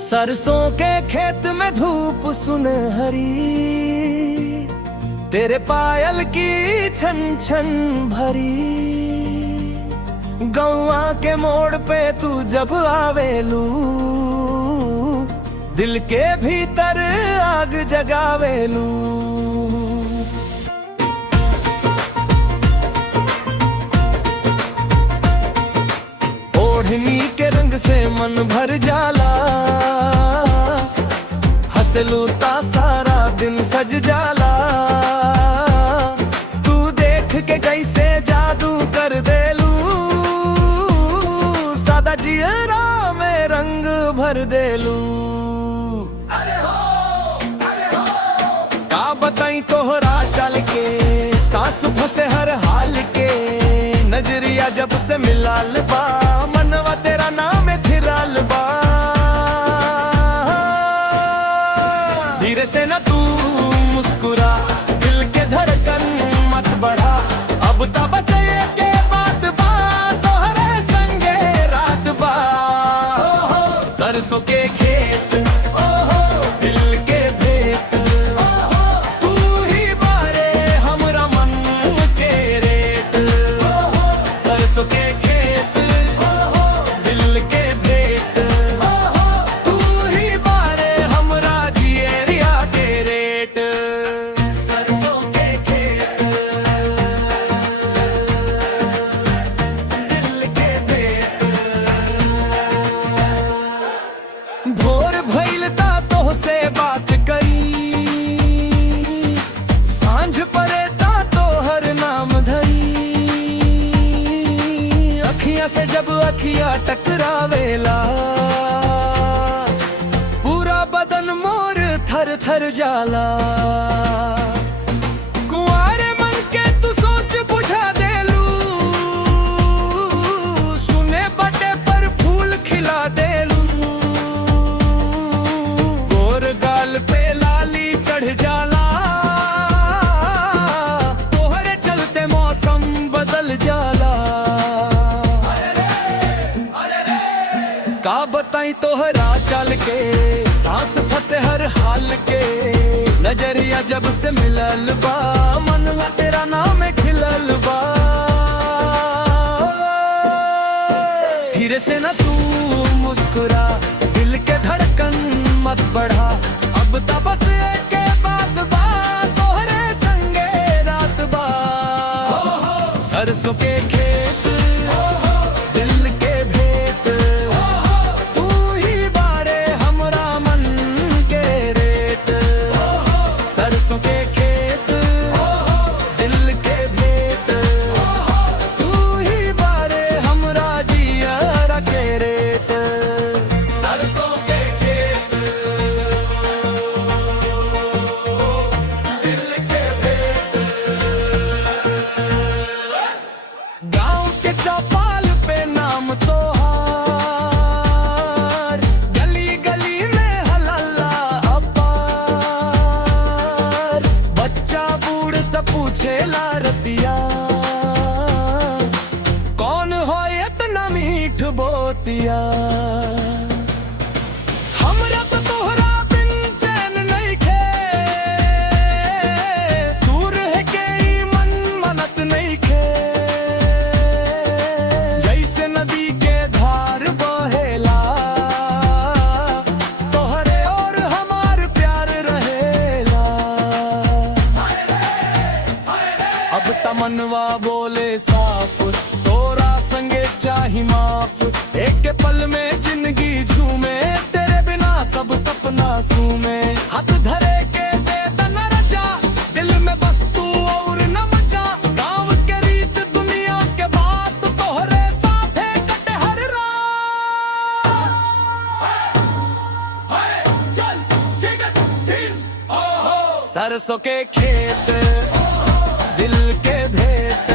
सरसों के खेत में धूप सुनहरी, तेरे पायल की छन छन भरी। गौआ के मोड़ पे तू जब आवेलू, दिल के भीतर आग जगावेलू। ओढ़नी के रंग से मन भर जाला, हंसलू ता सारा दिन सज जाला। तू देख के कैसे जादू कर देलू, सादा जियरा में रंग भर देलू। का बताई तोहरा चल के, सांस फंसे हर हाल के। नजरिया जब से मिलाल बा, मनवा तेरा नाम थिराल बा। धीरे से न तू मुस्कुरा, दिल के धड़कन मत बढ़ा। अब तब से के बात बा, तोहरे संगे रात बा। सरसों के खेत, दिल के भेत, तू ही बारे हमरा मन के रेत। सरसों के खेत, दिल के भेत, तू ही बारे हमरा जियरिया के रेट। सरसों के खेत, दिल के भेत। भोर भइल ता तोह से बात करी, सांझ परे ता तोहर नाम धरी। अखियां से जब अखियां टकरावेला, पूरा बदन मोर थर थर जाला। कुंवारे मन के तू सोच बुझा देलू, सुने बटे पर फूल खिला देलू। गोर गाल पे लाली चढ़ जाला, तोहरे चलते मौसम बदल जाला। का बताई तोहरा चल के, सांस फंसे हर हाल के। नजरिया जब से मिलल बा, मनवा तेरा नाम खिलल बा। धीरे से न तू मुस्कुरा, दिल के धड़कन मत बढ़ा। अब तब से के बात बा, तोहरे संगे रात बा। सरसों के खेत, दिल के भेत, तू ही बारे हमरा मन के रेत। सरसों के खेत, दिल के भेत, तू ही बारे हमरा जियरा के रेत। सरसों के खेत, दिल के भेत। गाँव के चौपाल पे नाम तोहार, गली गली में हल्ला अपार। बच्चा बूढ़ सब पूछेला रतिया, कौन हो इतना मीठ बोतिया। हमरा तो तोहरा बिन चैन नइखे, दूर है के ई मन मनत नइखे। जैसे नदी के धार बहेला, तोहरे और हमार प्यार रहेला। अब तमन्वा बोले साफ, तोरा संगे चाही माफ। एक के पल में जिंदगी झूमे, तेरे बिना सब सपना सूमे। हाथ धरे के दे न रजा, दिल में बस तू और न मजा। गाँव के रीत दुनिया के बात, तोहरे साथे कटे हर रात। चल जिगत दिन, सरसों के खेत, दिल के भेत।